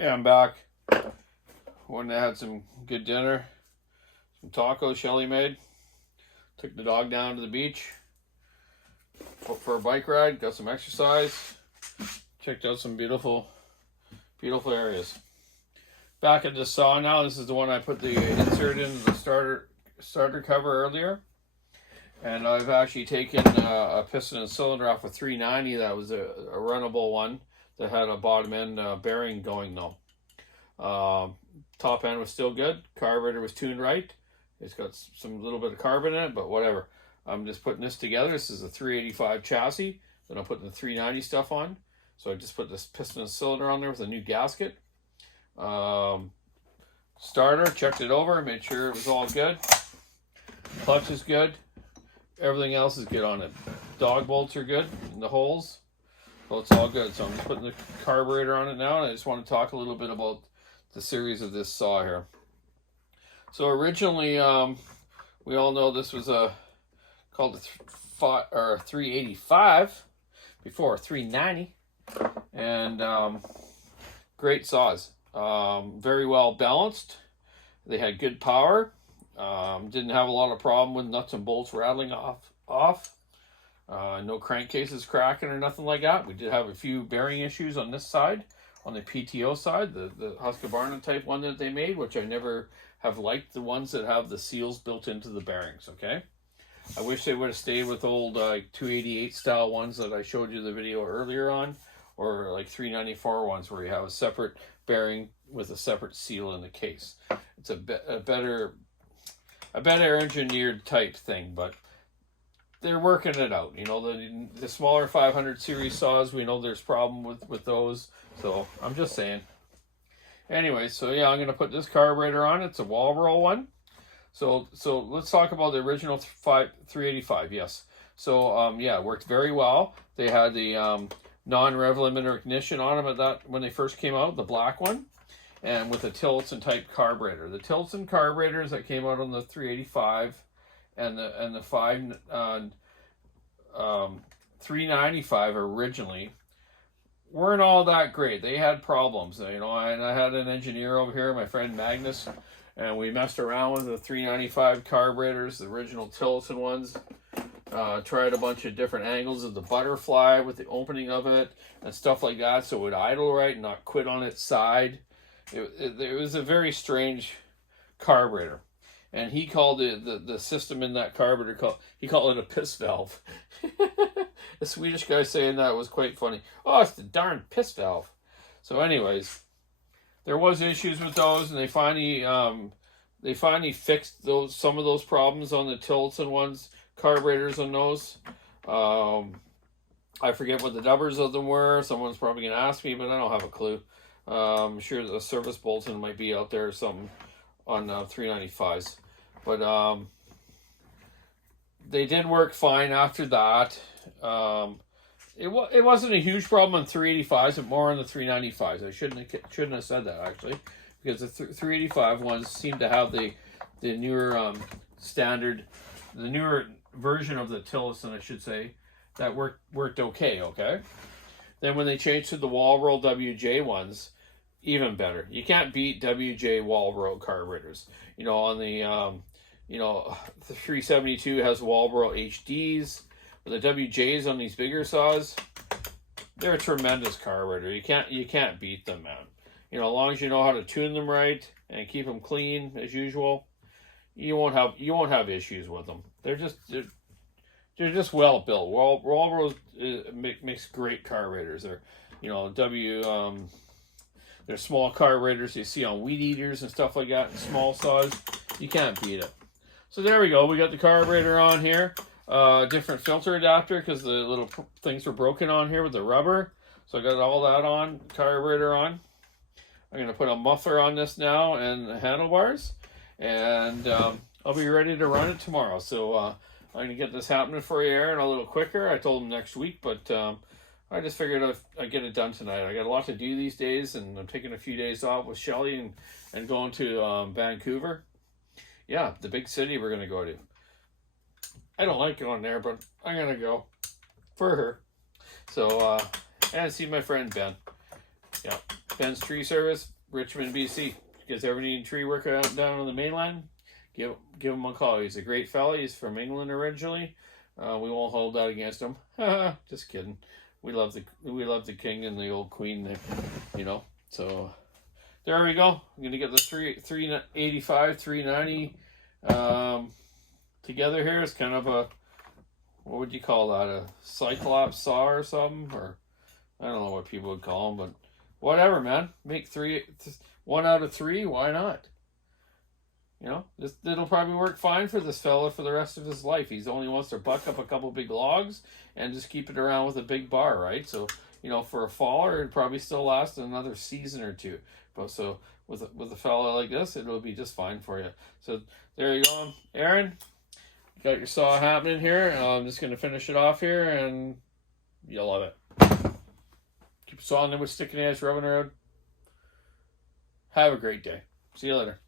Yeah, I'm back. When I had some good dinner, some tacos Shelly made. Took the dog down to the beach for a bike ride. Got some exercise. Checked out some beautiful areas. Back at the saw now. This is the one I put the insert in the starter cover earlier. And I've actually taken a piston and cylinder off a 390. That was a runnable one that had a bottom end bearing going though. Top end was still good. Carburetor was tuned right. It's got some little bit of carbon in it, but whatever. I'm just putting this together. This is a 385 chassis. Then I'm putting the 390 stuff on. So I just put this piston and cylinder on there with a new gasket. Starter, checked it over, made sure it was all good. Clutch is good. Everything else is good on it. Dog bolts are good in the holes. So it's all good. So I'm just putting the carburetor on it now, and I just want to talk a little bit about the series of this saw here. So originally, we all know this was called the 385 before 390, and great saws. Very well balanced. They had good power. Didn't have a lot of problem with nuts and bolts rattling off. No crankcases cracking or nothing like that. We did have a few bearing issues on this side, on the PTO side, the Husqvarna type one that they made, which I never have liked, the ones that have the seals built into the bearings, okay? I wish they would have stayed with old 288 style ones that I showed you the video earlier on, or like 394 ones where you have a separate bearing with a separate seal in the case. It's a better engineered type thing, but they're working it out. You know, the smaller 500 series saws, we know there's problem with those, so I'm just saying. Anyway, so yeah, I'm going to put this carburetor on. It's a wall roll one. So let's talk about the original 385, yes. So, yeah, it worked very well. They had the non-rev limiter ignition on them when they first came out, the black one, and with a Tillotson type carburetor. The Tillotson carburetors that came out on the 385 and the 395 originally weren't all that great. They had problems, you know, and I had an engineer over here, my friend Magnus, and we messed around with the 395 carburetors, the original Tillotson ones. Tried a bunch of different angles of the butterfly with the opening of it and stuff like that, so it would idle right and not quit on its side. It was a very strange carburetor, and he called it the system in that carburetor. He called it a piss valve. The Swedish guy saying that was quite funny. Oh, it's the darn piss valve. So, anyways, there was issues with those, and they finally fixed some of those problems on the Tillotson ones. Carburetors on those. I forget what the numbers of them were. Someone's probably going to ask me, but I don't have a clue. I'm sure the service bulletin might be out there or something on 395s. But they did work fine after that. It wasn't a huge problem on 385s, but more on the 395s. I shouldn't have said that, actually, because the 385 ones seem to have the newer standard, the newer version of the Tillotson, I should say, that worked okay. Then when they changed to the wall roll WJ ones, even better. You can't beat WJ wall roll carburetors. You know, on the the 372 has wall roll HDs, but the WJs on these bigger saws, they're a tremendous carburetor. You can't beat them, man. You know, as long as you know how to tune them right and keep them clean as usual, you won't have issues with them. They're just well built. Wall rolls makes great carburetors. They're, you know, they're small carburetors you see on weed eaters and stuff like that, and small saws. You can't beat it. So there we go. We got the carburetor on here. Different filter adapter because the little things were broken on here with the rubber. So I got all that on, carburetor on. I'm going to put a muffler on this now and the handlebars. And I'll be ready to run it tomorrow. So I'm going to get this happening for you, Aaron, a little quicker. I told him next week, but I just figured I'd get it done tonight. I got a lot to do these days, and I'm taking a few days off with Shelly and going to Vancouver. Yeah, the big city we're going to go to. I don't like going there, but I'm going to go for her. So, and see my friend Ben. Yeah. Ben's Tree Service, Richmond, BC. If you guys ever need tree work out down on the mainland, give him a call. He's a great fella. He's from England originally. We won't hold that against him. Just kidding. We love the king and the old queen, you know. So there we go. I'm gonna get the 385, 390 together here. It's kind of a, what would you call that? A cyclops saw or something, or I don't know what people would call them, but whatever, man. Make 1 out of 3. Why not? You know, it'll probably work fine for this fella for the rest of his life. He only wants to buck up a couple big logs and just keep it around with a big bar, right? So, you know, for a faller, it'd probably still last another season or two. But so with a fella like this, it'll be just fine for you. So there you go, Aaron. You got your saw happening here. I'm just going to finish it off here, and you'll love it. Keep sawing it with sticking edge, rubbing around. Have a great day. See you later.